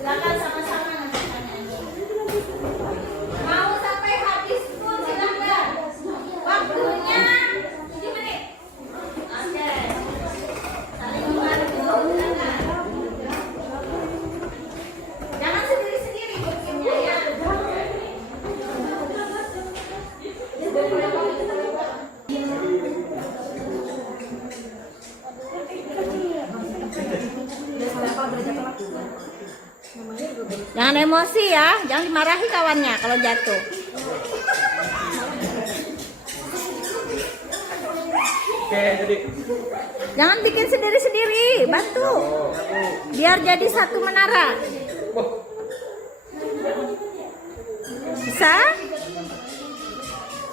Silakan sama-sama mau sampai habis pun silakan. Waktunya 7 menit. Oke. Saling membantu, silakan. Jangan sendiri-sendiri bikinnya ya. Jangan emosi ya, jangan dimarahi kawannya kalau jatuh. Jangan bikin sendiri-sendiri, bantu. Biar jadi satu menara. Bisa?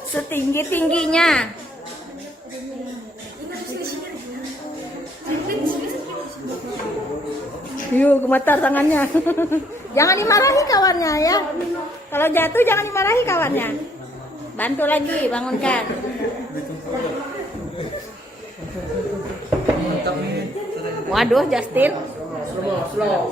Setinggi-tingginya. Yuk, gemetar tangannya. Jangan dimarahi kawannya ya. Kalau jatuh jangan dimarahi kawannya. Bantu lagi, bangunkan. Waduh, Justin. Slow.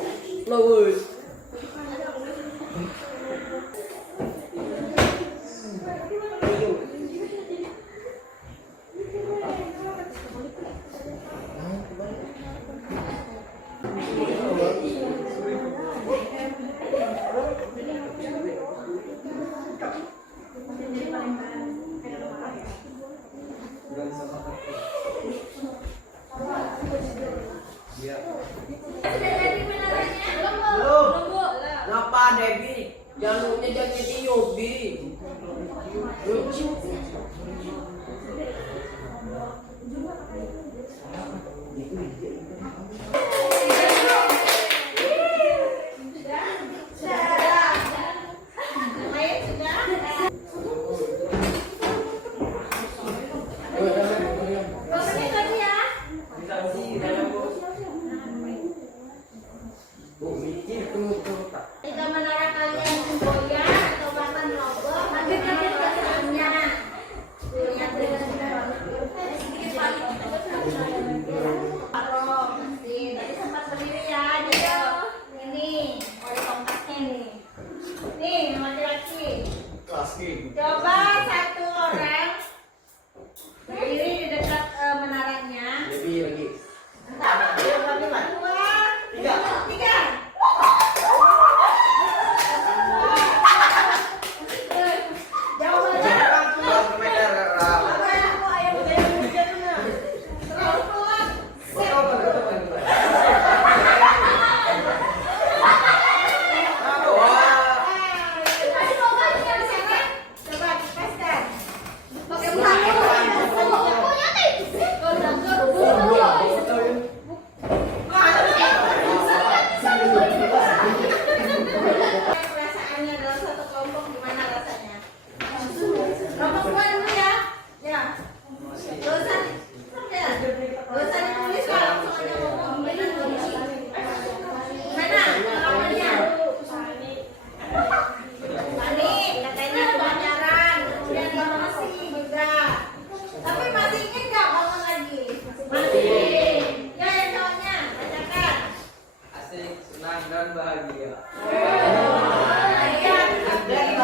Kenapa Debbie? Jalurnya jadi Yobi. Jika menara kalian goyang atau bahkan roboh, maka kalian kesannya lihat sedikit paling taruh mesin. Tadi sempat berdiri ya, dia ini oleh tongkatnya nih. Nih laki-laki. Coba satu orang berdiri di dekat menaranya. Lagi. Entah, dua, tiga. Asik, senang dan bahagia. Iya.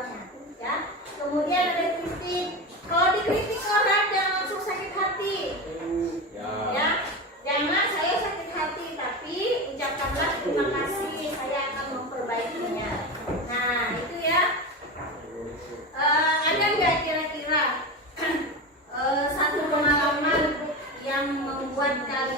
soalnya, ya. Kemudian ada kritik. Kalau dikritik orang jangan langsung sakit hati, ya. Jangan saya sakit hati, tapi ucapkanlah terima kasih, saya akan memperbaikinya. Nah, itu ya. Ada nggak kira-kira satu pengalaman yang membuat kalian